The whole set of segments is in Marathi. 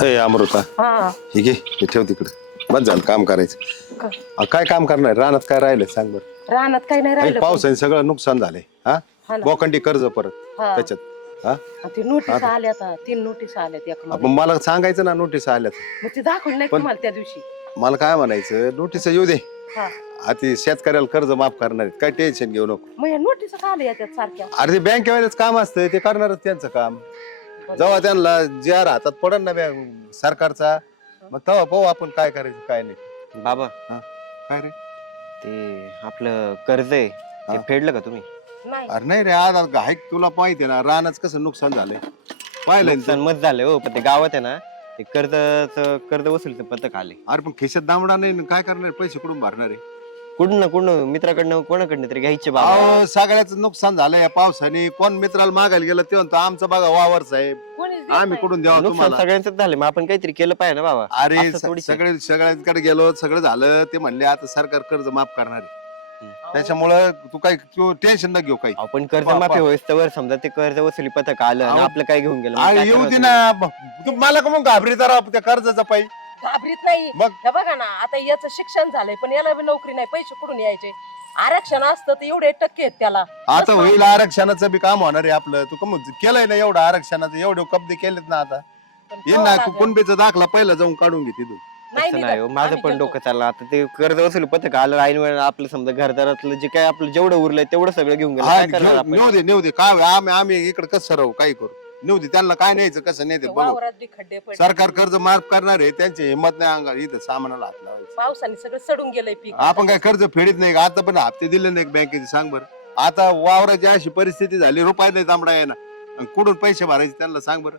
अय अमृता. हा. हे घे हे ठेव तिकडे. बस झालं काम करायचं. क- अ, काय काम करणार रानात काय राहिलं सांग बरं. रानात काही नाही आणि राहिलं पावसाने सगळं नुकसान झालंय हा? हा ना. बोकंडी कर्ज परत हा. त्याच्यात हा. ते नोटीस आल्या आता तीन नोटीस आल्यात एक आपण मला सांगायचं ना नोटीस आल्यात मग ते दाखवली नाही पण- तुम्हाला त्या दिवशी? मला काय म्हणायचं नोटीस येऊ दे. हा. शेतकऱ्याला कर्ज माफ करणार आहेत. काय टेन्शन घेऊ नको. मग या नोटीस का आल्या त्यात सारख्या. अरे ते बँकेवाल्याच काम असतं ते करणारच त्यांचं काम. जेव्हा त्यांना जे हातात पडन ना बँक सरकारचा. मग तेव्हा पाहू आपण काय करायचं काय नाही. बाबा. काय रे? ते आपलं कर्ज आहे ते हा. फेडलं का तुम्ही? नाही. अरे नाही रे आज हाईक तुला माहिती आहे ना रानाच कसं नुकसान झालंय. पाहिलं ना नुकसान तू? मत झालं हो पण ते गावात आहे ना ते कर्जाचं कर्ज वसुलीचं पथक आले अरे पण खिशात दामडा नाही ना, काय करणार पैसे कुठून भरणार आहे? कुठं ना कुठं मित्राकडनं कोणाकडनं तरी घ्यायचे बाबा? अहो सगळ्याच नुकसान झालंय या पावसाने. कोण मित्राला मागायला गेलं ते म्हणतो आमचं बघा वावर साहेब. कोणीच देत आम्ही नाही. कुठून द्यावं नुकसान तुम्हाला? सगळ्यांच झालं मग आपण काहीतरी केलं पाहिजे ना बाबा? अरे असं स- थोडीच आहे. सगळे सगळ्यांकडे गेलो सगळं झालं. ते म्हणले आता सरकार कर्ज माफ करणार आहे. त्याच्यामुळं तू काही तू टेन्शन न घेऊ काही. आपण कर्ज माफी होईस तर समजा ते कर्ज वसुली पथक आलं आणि अहो, आपलं काय घेऊन गेलं? मग अरे काय येऊ दे? ना. ब- तू मला का मग घाबरी जरा त्या कर्जाचा पायी घाबरीत नाही. मग? हे बघा ना आता याचं शिक्षण झालंय पण याला बी नोकरी नाही पैसे कुठून यायचे? आरक्षण असतं तर एवढे टक्के आहेत त्याला. आता कसं होईल? आरक्षणाचं बी काम होणार आहे आपलं. तू कम केलंय ना एवढं आरक्षणाचं? एवढे कब्जे केलेत ना आता. पण ये ना लागेल. कुणबीचा दाखला पहिला जाऊन काढून घे तिथून नाही तसं निघत. नाही हो, माझं आम्ही पण घेतो. डोकं चाललं. आता ते कर्ज वसुली पथक आलं ऐन वेळेला आपलं समजा घरदारातलं जे काय आपलं जेवढं उरलंय तेवढं सगळं घेऊन गेलं. हा, काय करणार घेऊ- आपण? नेऊ दे नेऊ दे. काय आम्ही आम्ही इकडे कसं राहू? काय करू? नेऊ दे त्यांना काय न्यायचं कसं नाही ते बघू. वावरात बी खड्डे पडले. सरकार कर्ज माफ करणार आहे त्यांची हिंमत नाही अंगावर. इथं सामानाला हात लावायचं. पावसाने सगळं सडून गेलंय पीक. आपण काय कर्ज फेडीत नाही का? आता पण हप्ते दिले नाही बँकेचे? सांग बरं. आता वावराची अशी परिस्थिती झाली रुपये नाही तांबडा आहे ना. आणि कुठून पैसे भरायचे त्यांना सांग बरं.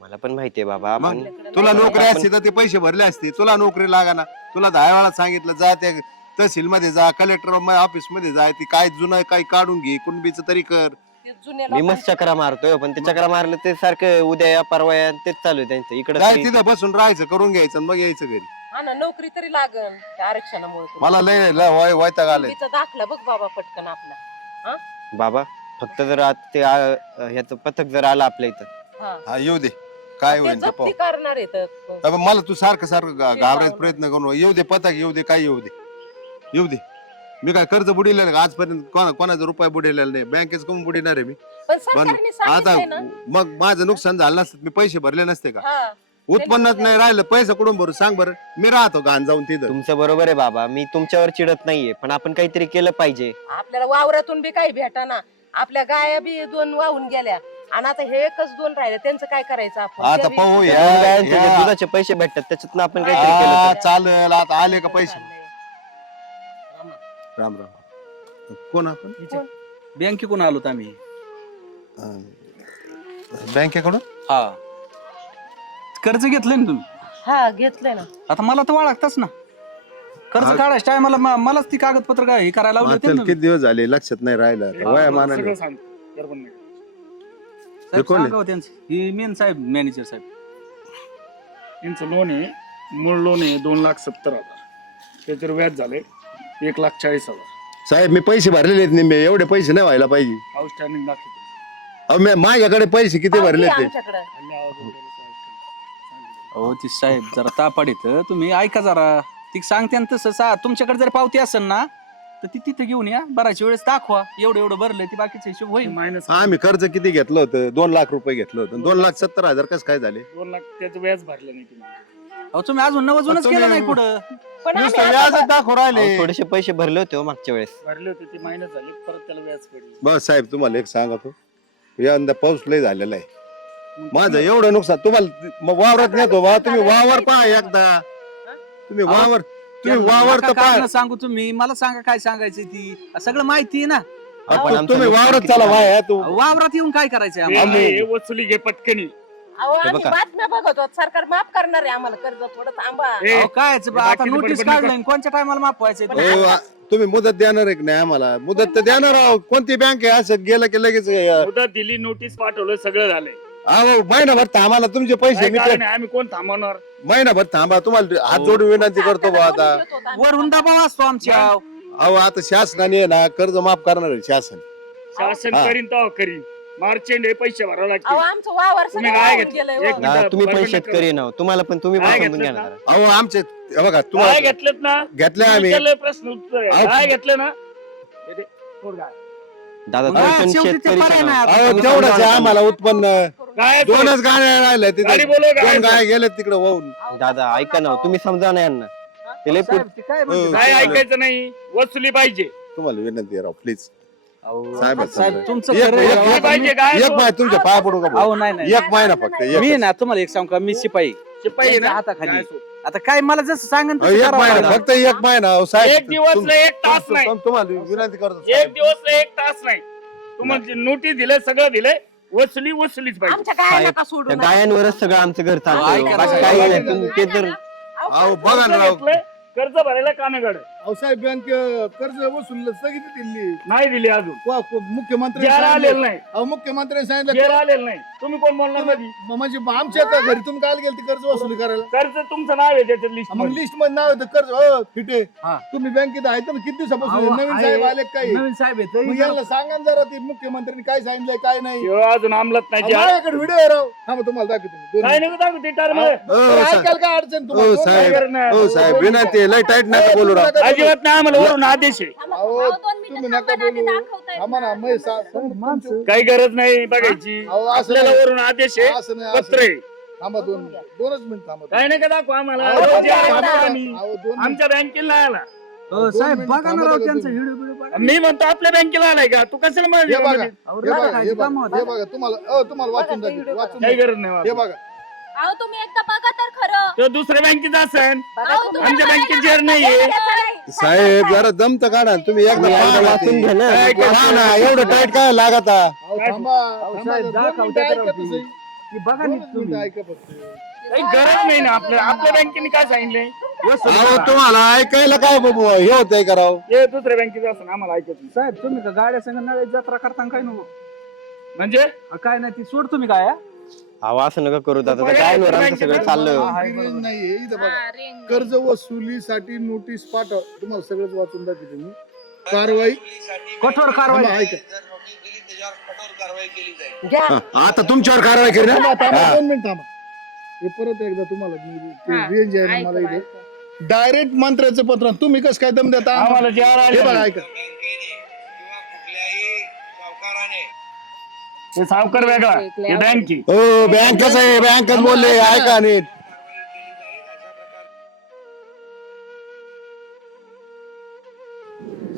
मला पण माहितीये बाबा मग? तुला नाही, नोकरी असती तर ते पैसे भरले असते. तुला नोकरी लागा ना तुला दहा वेळा सांगितलं जा त्या तहसील मध्ये जा कलेक्टर ऑफिसमध्ये जा ती काय जुनं काही काढून घे कुणबीचं तरी कर. ते जुन्या मी मस्त चक्रा मारतोय पण ते चक्रा मारलं ते सारखं उद्या या परवा या तेच चालू आहे त्यांचं. इकडे काय तिथं बसून राहायचं करून घ्यायचं आणि मग यायचं घरी. हा ना नोकरी तरी लागल त्या आरक्षणामुळे मला लय लय वय वैताग आलंय. तिचा दाखला बघ बाबा पटकन आपला. बाबा फक्त जर आता ते आ- ह्याचं पथक जर आलं आपल्या इथं. हा. हा येऊ दे. काय ते होईल ते जप्ती पाहू. करणार आहेत. अबे, मला तू सारखं सारखं घा- घाबरायचा. प्रयत्न करू नको. येऊ दे पथक येऊ दे काय येऊ दे. येऊ दे. मी काय कर्ज बुडिलेलं का? आजपर्यंत कोणा कोणाचा रुपये बुडिलेला नाही. बँकेच कमी बुडिणार आहे मी? पण सरकारने आता सांगितलंय ना. मग माझं नुकसान झालं नसतं मी पैसे भरले नसते का? हा. उत्पन्नच नाही राहिलं पैसे कुठून भरू? सांग बरं. मी राहतो घाण जाऊन तिथं? तुमचं बरोबर आहे बाबा. मी तुमच्यावर चिडत नाहीये पण आपण काहीतरी केलं पाहिजे. आपल्याला वावरातून बी काही भेटाना. आपल्या गाया बी दोन वाहून गेल्या. आणि आता हे एकच दोन राहिले त्यांचं काय करायचं आपण? आता बी- पाहू त्या या- दोन गायांचे जे या- दुधाचे पैसे भेटतात त्याच्यातनं आपण काहीतरी आ, केलं तर. चालेल आता आले का पैसे. राम राम. कोण आपण? बँकेकडून आलोत आम्ही. अं, बँकेकडून? हा. कर्ज घेतलंय ना तुम्ही? हा घेतलंय ना. आता मला तर वाळगताच ना. कर्ज हा. काढायच्या टायमाला मलाच ती कागदपत्र काय हे करायला लावले होते किती दिवस झाले? लक्षात नाही राहिलं आता. वया मानाने. साहेब, कोण आहे? सांगा हो त्यांचं. हे मेन साहेब मॅनेजर साहेब. यांचं लोन आहे. मूळ लोन आहे दोन लाख सत्तर हजार. त्याच्यावर व्याज झाले एक लाख चाळीस हजार. साहेब मी पैसे भरलेले आहेत निम्मे. एवढे पैसे नाही व्हायला पाहिजे. आउटस्टँडिंग दाखवते. अहो, मी- माझ्याकडे पैसे किती भरले ते? आमच्याकडं. अहो ती साहेब जरा तापाड येतं तुम्ही ऐका जरा. ती सांगते ना तसं सा तुमच्याकडे जर पावती असेल ना तर ती तिथे घेऊन या. बराच वेळेस दाखवा. एवढं एवढं भरलंय ती बाकीचा हिशोब होईल. मायनस आम्ही कर्ज किती घेतलं होतं? दोन लाख रुपये घेतलं होतं. दोन लाख सत्तर हजार कसं काय झाले? दोन लाख त्याचं व्याज भरलं नाही तुम्ही. अहो तुम्ही अजून नवजूनच केलं नाही कुठं पण आम्ही नुसतं आता- व्याजच दाखवू राहिले. अहो, थोडेसे पैसे भरले होते हो मागच्या वेळेस. भरले होते ते मायनस झाले परत त्याला व्याज पडले. बस साहेब तुम्हाला एक सांगा तो. यंदा पाऊस लय झालेला आहे. माझं एवढं नुकसान तुम्हाला मग वावरात नेतो वा तुम्ही वावर पहा एकदा. तुम्ही वावर तुम्ही वावर तर नका पहा. कारणं सांगू तुम्ही मला सांगा काय सांगायचं ती. सगळं माहिती आहे ना. आमचं तुम्ही नुकसान वावरात किती चला झालं? वाया तू. वावरात येऊन काय करायचंय आम्हाला? हे- हे वसुली घे पटकनी. अहो, आम्ही बघा. बातम्या बघत होतो. सरकार माफ करणार आहे आम्हाला कर्ज थोडं थांबा हे, अहो, काय याचं बा, आता बाकीचं नोटीस. काढलंय कोणत्या टायमाला माफ व्हायचंय ते? हो, आ- तुम्ही मुदत देणार आहे की नाही आम्हाला. मुदत तर देणार आहोत. कोणती बँक आहे? असं गेलं की लगेच अं, मुदत दिली नोटीस पाठवलं सगळं झालंय. अहो महिनाभर थांबाला तुमचे पैसे काय मी आहे, आम्ही कोण थांबवणार? महिनाभर थांबा. तुम्हाला हात जोडून विनंती करतो बा आता. वरून दबाव असतो आमच्या. अहो आता शासनाने आहे ना कर्ज माफ करणार आहे शासन. शासन हा. करीन तेव्हा करीन. मार्चेंड हे पैसे भरावे अहो लागतील आमचं वावर तुम्ही सगळं काय वाहून घेतलं? गेलंय एक. मिनिट. तुम्ही पण शेतकरी ना हो. तुम्हाला पण तुम्ही पण समजून घेतलं. अहो आमचे हे बघा काय तुम्हाला घेतलेत ना घेतले आम्ही विचारलंय प्रश्न उत्तर आहे. अहो. काय घेतलं ना हे दे, सोड गाय. दादा हा, तुम्ही पण शेवटी ते शेतकरी पर्याय नाही आता. अहो तेवढंच आहे आम्हाला उत्पन्न काय सोड? दोनच गाड्या राहिल्या तिथे गाडी बोलव, गाडी दोन बोलव. गाय गेले तिकडे वाहून दादा ऐका ना हो, तुम्ही समजा ना यांना ते लय काय म्हणते? काय ऐकायचं नाही वसुली पाहिजे तुम्हाला विनंती आहे राव प्लीज साहेब, साहेब. तुमचं एक- खरं आहे. एक- अहो, वसुली पाहिजे काय एक माय तुमच्या पाया पडू का भाऊ? अहो नाही नाही एक महिना फक्त एक. मी ना तुम्हाला एक सांगू का मी शिपाई शिपाई ना? हाताखाली. आता काय मला जसं सांगन अहो, एक महिना फक्त एक महिना अहो, साहेब एक दिवस तुम- नाही, एक तास तुम- नाही. तुम- तुम्हाला विनंती करतो एक साहेब. दिवस नाही, एक तास नाही तुम्हाला नोटीस दिले सगळं दिलंय वसुली वसुलीच पाहिजे आमच्या काय साहेब, नका सोडू त्या नका. गायांवरच सगळं आमचं घर चालतं बाकी. काही नाही तुम्ही ते तर अहो बघा कर्ज ना राव घेतलंय, कर्ज भरायला कामेगड अहो साहेब बँक कर्ज वसूल स्थगिती दिली. नाही दिली अजून. वा- मुख्यमंत्री आलेलं नाही. अहो मुख्यमंत्री सांगितलं आलेलं नाही. तुम्ही कोण बोलणार मध्ये म्हणजे आमच्या आता घरी तुम्ही काय गेल कर्ज वसुली करायला कर्ज तुमचं नाव आहे त्याच्यात लिस्ट मग लिस्टमध्ये नाव येतं कर्ज हो फिटे हा. तुम्ही बँकेत आहेत ना किती दिवसापासून नवीन आहे. साहेब आले काय नवीन साहेब येत मग यांना सांगा ना जरा ते मुख्यमंत्र्यांनी काय सांगितलंय काय नाही अजून अंमलात नाही. माझ्याकडे व्हिडिओ आहे राव हा मग तुम्हाला दाखवतो मी. दोन काय. नको दाखवू ते टर्म हो, तर साहेब. ऐकायला काय अडचण हो तुम्हाला दोन साहेब मिनिटं. करणार. हो साहेब विनंती आहे. लय टाईट नका बोलू राव. अजिबात नाही आम्हाला वरून आदेश आहे अहो तुम्ही नका बोलू ना सा- काही गरज नाही बघायची अहो, असं वरून आदेश आहे असं नाही, असं पत्र आहे थांबा दोन दोनच मिनिट थांबा काय नाही का दाखवू आम्हाला अहो, रोज थांबा, या थांबा. आम्ही. अहो, दोन मिनिटं. आमच्या बँकेला नाही आला हो, साहेब मिनिटं बघा ना थांबा राव त्यांचा तुम्ही? व्हिडिओ व्हिडिओ बघा मी म्हणतो आपल्या बँकेला आलाय का तू कशाला हे बघा? अहो, हे बघा हे बघा. हे बघा तुम्हाला तुम्हाला वाचून दाखवतो काही दाखवतो. गरज नाही हे मला. बघा अहो तुम्ही एकदा बघा तर खरं. तो दुसऱ्या बँकेत असेल. अहो, तुम्ही. आमच्या बँकेत शेअर नाहीये. साहेब जरा जमत काढा. तुम्ही एकदा तुम्ही पहा. एकदा ना वाचून ते. घ्या ना. काय काय- पहा ना एवढं टाईट काय लागत? काही गरज नाही ना आपल्या आपल्या बँकेने काय सांगितलंय? अहो तुम्हाला. ऐकायला काय बाबू? हे होतंय कराव हे दुसऱ्या बँकेत असं आम्हाला ऐकत नाही. साहेब तुम्ही का गाड्या संग नव्या जत्रा करता काय नको? म्हणजे? अ, काय नाही ती सोड तुम्ही काय हा? अहो असं नका करू दादा गायांवर आमचं सगळं चाललं. आहे रेंज बरोबर. नाहीये इथं बघा. रेंज. कर्ज वसुलीसाठी नोटीस पाठव. तुम्हाला सगळंच वाचून दाखवतो मी. कारवाई. कठोर कारवाई. थांबा, ऐका. घ्या. आता तुमच्यावर कारवाई करी ना? थांबा थांबा हा. दोन मिनिट थांबा. हे परत एकदा तुम्हाला मी- ते हा, रेंज आहे ना ऐकू, मला इथे. ऐकू. डायरेक्ट मंत्र्याचं पत्र. तुम्ही कसं काय दम देता? आम्हाला जे आर हे बघा आले. ऐका. ते सावकार वेगळा. हे बँकी हो बँकच आहे बँकच बोलले ऐका नीट.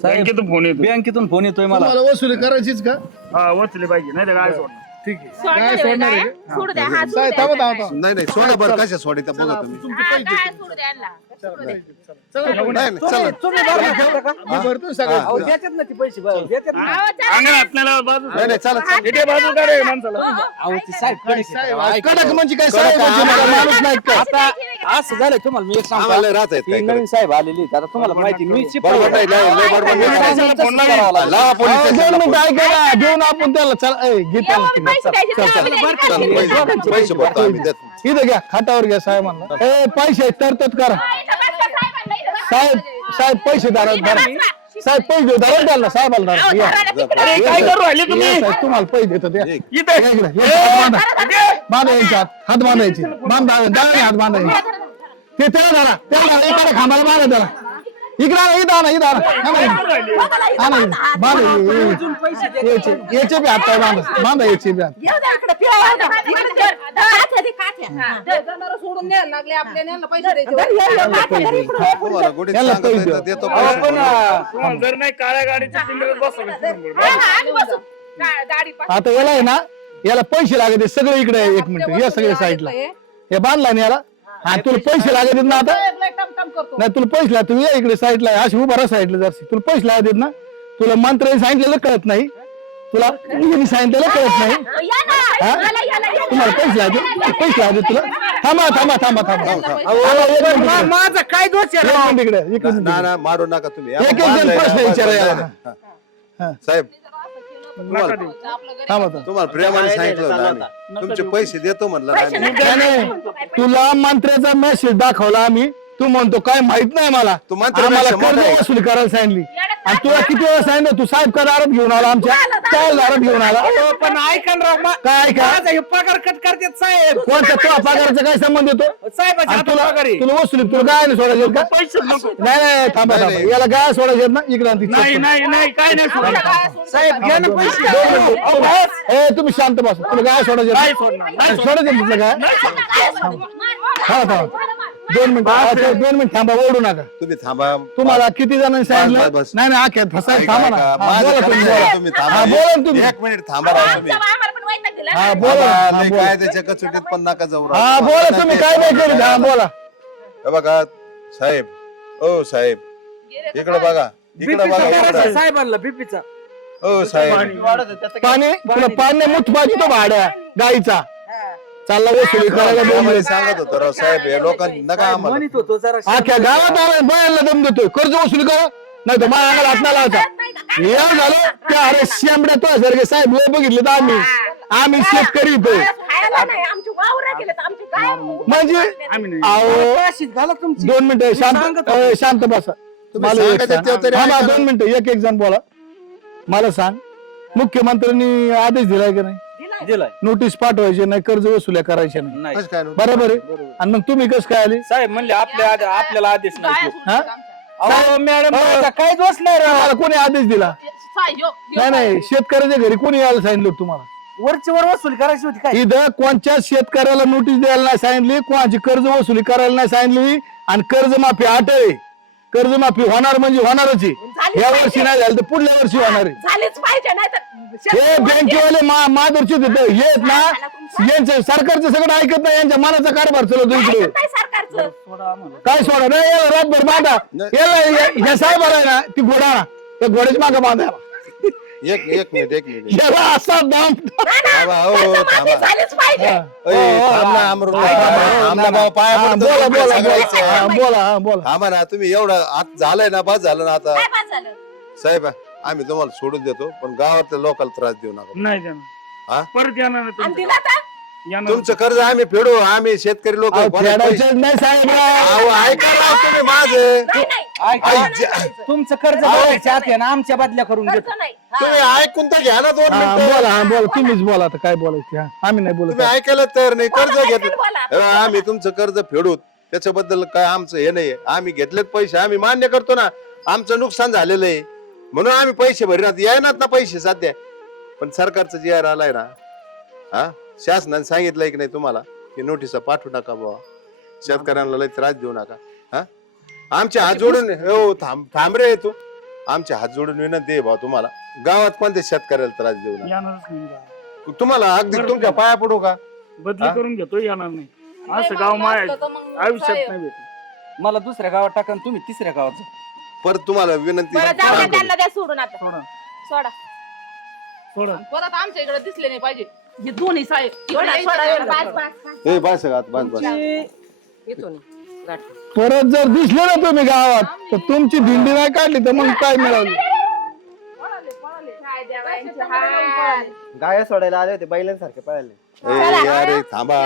साहेब बँकेतून फोन येतो बँकेतून फोन येतोय मला. तुम्हाला वसुली करायचीच का? हा वचले पाहिजे नाही तर काय सोडणार. ठीक आहे. सोडणार काय आहे सोडणार काय? आहे. का? सोडू द्या हा सोडू साहेब, द्या थांबा आता थांबा. काय. नाही नाही सोडा बरं कशा सोडिता बघा तुम्ही. तुमचे हा, पैसे काय सोडू द्या यांना. सोडू द्या. नाही नाही, चला तुम्ही तुम्ही भरला ठेवता का मी भरतो सगळं अहो देतात ना ती पैसे बरं, देतात ना अहो, चला. अंगण आपल्याला बाजू नाही नाही चला चला. इथे बाजू काढे माणसाला हो, हो, अहो ती ऐका. साहेब कडक आहे. साहेब, ऐका. कडक म्हणजे काय कडक साहेब आहे, म्हणजे आम्हाला काय माणूस नाही का आता असं झालंय तुम्हाला मी एक सांगतो आम्हाला राहत आहेत ही काय नवीन साहेब आलेली आहेत. आता तुम्हाला माहिती मी बरोबर नाही आहे. लय- लय बडबड मी नका. सांगेन तसंच फोन लावा. करावं लागेल. लावा पोलीस अहो, दोन स्टेशनला मिनिटं फोन. ऐका ना घेऊन आपण त्याला चला ए, एवढे पैसे द्यायचे, चल, चल, आम्ही द्यायचे चल, का? पैसे पैसे भरतो आम्ही देतो इथं घ्या खाटावर घ्या साहेबांना ए पैसे तरतत करा. साहेब साहेब पैसे दारात धरा. साहेब पैसे देऊ धरा द्याल साहेबाला धरा. या. धरा. अरे काय करू राहिले या तुम्ही? साहेब, तुम्हाला पैसे देतो द्या. एक. इथे या इकडे, या हात बांधा. बांधा यांचे हात हात बांधायचे. बांधा डावे हात बांधायचे. ते त्याला धरा त्याला धरा एखाद्या खांबाला बांधा त्याला इकडे इथं आणा इथं. बांधा हे- हे- याचे बी हात बांधा बांधा याचे बी हात. हा, सोडून न्यायला लागले पैसे याला पैसे देतो जर नाही काळ्या गाडीच्या बसवलं हा, हा, गाडी आता याला आहे ना याला पैसे लागत सगळे इकडे आहे. एक मिनिट या सगळे साईडला हे बांधला ना याला हा तुला पैसे लागत ना आता लय टमटम करतो. नाही तुला पैसे लागत तुम्ही या इकडे साईडला अशी उभा राहा साईडला जरशी तुला पैसे लागत ना तुला मंत्र्यांनी सांगितलेलं कळत नाही तुला सांगितलेलं कळत नाही या ना. हा? याला- याला- याला. तुम्हाला पैसे लागते पैसे लागते तुला थांबा थांबा थांबा थांबा मा- इकडे. माझा काय दोष आहे राव? इकडे एक ना ना इकडे. ना, मारू नका तुम्ही एक- एक जण प्रश्न विचारा याला. हा. साहेब नका देऊ. थांबा थांबा. तुम्हाला प्रेमाने सांगितलं होतं आम्ही. तुमचे पैसे देतो म्हणलं ना आम्ही. नाही, नाही. तुला मंत्र्याचा मेसेज दाखवला आम्ही तू म्हणतो काय माहीत नाही मला तू मंत्री आम्हाला मोठा कर्ज आहे. वसुली करायला सांगितली आणि तुला किती वेळा सांगितलं तू साहेब का दारात घेऊन आला आमच्या. काय दारात घेऊन आला. अहो, पण ऐका ना राव, मा- काय का माझा हे पगार कट करतात साहेब. कोणत्या तो पगाराचा काय संबंध येतो? साहेबाच्या आणि हातात तुला पगार. आहे. तुला वसुली तुला काय नाही सोडायचे का? पैसे नको नाही नाही थांबा नाही, थांबा. नाही. याला काय सोडायचे ना? इकडे आण नाही. नाही नाही काय नाही सोडायचं. साहेब घ्या ना पैसे. दोन मिनिटं. अहो, बस. ए तुम्ही शांत बस. तुला काय सोडायचे नाही सोडणार नाही सोडायचे तुला काय हा थांबा दोन मिनिटं अच्छा, दोन मिनिट थांबा ओढू नका. तुम्ही थांबा. तुम्हाला किती जणांनी बस, सांगितलं? बस. नाही नाही आख्यात फसाय ऐका, थांबा ना. ऐका. हा, माझं बोला तुम्ही बोला. तुम्ही थांबा. हा, बोला तुम्ही. एक मिनिट थांबा राव तुम्ही. आम्हाला पण वैताग दिला. हा ना. बोला हा, लय बोला. काय त्याच्या कचोटीत पण नका जाऊ राव. हा तुम्हाला बोला तुम्ही काय नाही केलं? हा बोला. हे बघा साहेब. ओ साहेब. इकडे बघा इकडे बघा बीपीचा इकडं. करायचा साहेबांना बीपीचा. ओ साहेब. पाणी तुला पाणी मुठ पाहिजे तो भाड्या गाईचा. चालला वसुली करायला आम्हाला. सांगत होतो राव साहेब हे लोकांना नका आम्हाला. म्हणत होतो जरा अख्ख्या गावात आला बायांना दम देतोय. कर्ज वसुली करा. नाही तर माझ्या अंगाला हात नाही लावायचा. हे झालं त्या अरे शेंबड्या तो सारखे साहेब लय बघितले तर आम्ही. आम्ही शेतकरी इथं. खायला नाही. आमची वावरं गेलेत. आमची काय म्हणजे आम्ही नाही. अहो काशीत घाला तुमची? दोन मिनिटं शांत सांगत अ, शांत बसा. तुम्ही मला एक सांगत सांग. आहेत तेव्हा तरी थांबा, ऐका ना. दोन मिनिटं एक एक जण बोला. मला सांग. मुख्यमंत्र्यांनी आदेश दिलाय की नाही? दिलाय. नोटीस पाठवायचे नाही कर्ज वसुल्या करायचे नाही. नाही. कसं काय नव्हतं? बरोबर आहे? आणि मग तुम्ही कसं काय आले? साहेब म्हणले आपल्या आद- आपल्याला आदेश नाही. हा? अहो मॅडम अहो. माझा काय दोष नाही राव. तुम्हाला कोणी आदेश दिला? नाही नाही. शेतकऱ्याच्या घरी कोणी यायला सांगितलं तुम्हाला? वरची वर वसूल करायची होती काय? इथं कोणत्या शेतकऱ्याला नोटीस द्यायला नाही सांगितली कोणाची कर्ज वसुली करायला नाही सांगितली आणि कर्जमाफी आटळे. कर्जमाफी होणार म्हणजे होणारच आहे. झालीच या वर्षी पाहिजे. नाही झालं तर पुढल्या वर्षी होणार आहे. झालीच पाहिजे नाही हे बँकेवाले मा माधुरचे तिथं हे आहेत ना यांचं सरकारचं सगळं ऐकत नाही यांच्या मनाचा कारभार चालवतो इकडे. सरकारचं. आम्हाला. काय सोडा? नाही याला रातभर बांधा. याला या- ह्या साहेबाला आहे ना ती घोडा त्या घोड्याच्या मागे बांधा एक एक मिनिट एक मिनिट. याला असा दाम थांबा हो कर्जमाफी थांबा. झालीच पाहिजे. अय, थांब ना, अमृता. थांब ना, भाऊ, पाया हा, पडतो, बोला तुम्ही बोला. बोला. हा, बोला हा, बोला. थांबा ना तुम्ही एवढं आत झालंय ना बस झालं ना आता. काय झालं? साहेब आम्ही तुम्हाला सोडून देतो पण गावातल्या लोकांना त्रास देऊ नका. नाही हा? परत येणार नाही आणि तर येणार. तुमचं कर्ज आम्ही फेडू आम्ही शेतकरी लोक अहो, नाही साहेब. ऐका राव तुम्ही माझं. नाही नाही आई, नाही ज्या- करायचं. तुमचं कर्ज भरायचे आहे ना आमच्या बदल्या करून नाही. हा. तुम्ही ऐकून तर घ्या ना दोन हा मिनिटं. बोला हा बोला. तुम्हीच बोला आता काय बोलायचं हा आम्ही नाही बोलत तुम्ही ऐकायला तयार नाही. कर्ज बोला, घेतलं बोला. हे आम्ही तुमचं कर्ज फेडू त्याच्याबद्दल काय आमचं हे नाही आम्ही घेतलेत पैसे आम्ही मान्य करतो ना. आमचं नुकसान झालेलं आहे. म्हणून आम्ही पैसे भरणार. येणार ना पैसे सध्या. पण सरकारचं जे आर आलाय ना हा? शासनाने सांगितलंय की नाही तुम्हाला की नोटीस पाठवू नका बाबा शेतकऱ्यांना लय त्रास देऊ नका. हा? आमचे हात जोडून हो थांब थांब रे तू. आमचे हात जोडून विनंती आहे भाऊ तुम्हाला. गावात कोणत्या शेतकऱ्याला त्रास देऊ नका? येणारच नाही गावात. तुम्हाला अगदी तुमच्या पाया पडू का? बदली हा? करून घेतो येणार नाही. असं गाव माय आयुष्यात नाही मला दुसऱ्या गावात टाका आणि तुम्ही तिसऱ्या गावात जा. परत तुम्हाला विनंती बरं जाऊ द्या सांगतो. त्यांना द्या सोडून आता. सोडा. सोडा. सोडा. परत आमच्या इकडे दिसले नाही पाहिजे. हे दोन्ही साहेब सोडा बस, बस, बस. ए, बस आता, बस बस. इथून गाठ. परत जर दिसले ना तुम्ही गावात तर तुमची दिंडी नाही काढली तर मग काय मिळालं. गाया सोडायला आले होते बैलांसारखे पळाले. ए, अरे थांबा.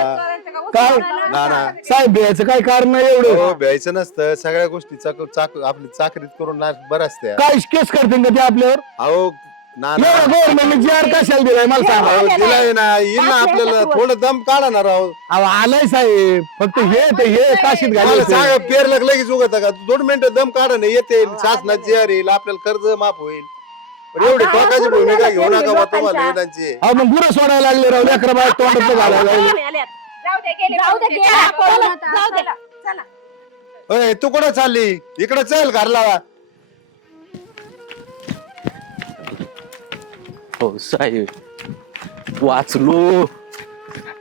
काय? ना ना साहेब द्यायचं काय कारण नाही एवढं? हो भ्यायचं नसतं. सगळ्या गोष्टी चाक चाक आपली चाकरीत करून ना बरं असते काय केस करते का ते आपल्यावर? अहो ना ना. एवढं गव्हर्नमेंट जी आर कशाला दिलाय? मला सांगा. अहो, दिलाय ना येईल ना आपल्याला. थोडं दम काढा ना राव. अहो आलाय साहेब. फक्त हे ते हे काशीत मला घालायचं. पेरलं लगेच उगत का? दोन मिनिटं दम काढा ना येते शासनात जे येईल आपल्याला कर्ज माफ होईल. पण एवढी टोकाची भूमिका घेऊ नका बा तुम्हाला विनांची अहो मग गुरं सोडायला लागले राव लेकरं बाहेर तोंडात घालायला लागले. आले, आले. जाऊ दे गेले जाऊ दे गेले. पळून. जाऊ दे. चला. अय, तू कुठं चालली? इकडे चल घरला. हो साहेब वाचलो.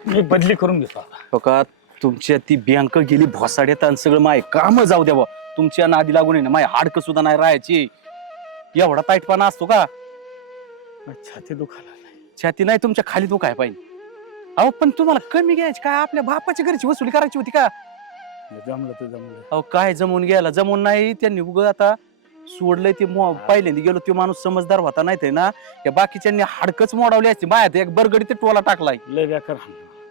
मी बदली करून घेतो आता. हो का? तुमच्या ती बँक गेली भोसाड्यात आणि सगळं माय काम जाऊ द्या बुवा. तुमच्या नादी लागून आहे ना माय हाडकं सुद्धा नाही राहायची. एवढा ताईटपणा असतो का? छाती दुखायला लागली. छाती नाही तुमच्या खाली तो काय पाहिजे. अहो पण तुम्हाला कमी घ्यायची काय? आपल्या बापाच्या घरची वसुली करायची होती का? जमलं तर जमलं. अहो काय जमून गेला जमून नाही त्यांनी उग आता सोडलंय ते मो- पहिल्यांदा गेलो तो माणूस समजदार होता नाही ते ना? या बाकीच्यांनी हाडकच मोडावली असते. बाया एक बरगडी ते टोला टाकलाय. लय.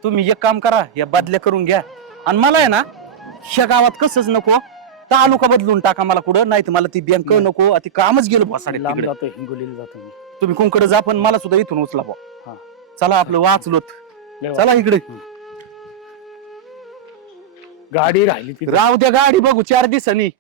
तुम्ही एक काम करा या बदल्या करून घ्या. आणि मला आहे ना ह्या गावात कसंच नको तालुका बदलून टाका मला कुठं. नाही तर मला ती बँक नको ती कामच गेलो बसाडे लांब जातो हिंगोलीला जातो मी. तुम्ही कोणकडे जा पण मला सुद्धा इथून उचला. हा. चला आपलं वाचलोत. लय चला इकडे. गाडी राहिली राहू द्या गाडी बघू चार दिवसांनी.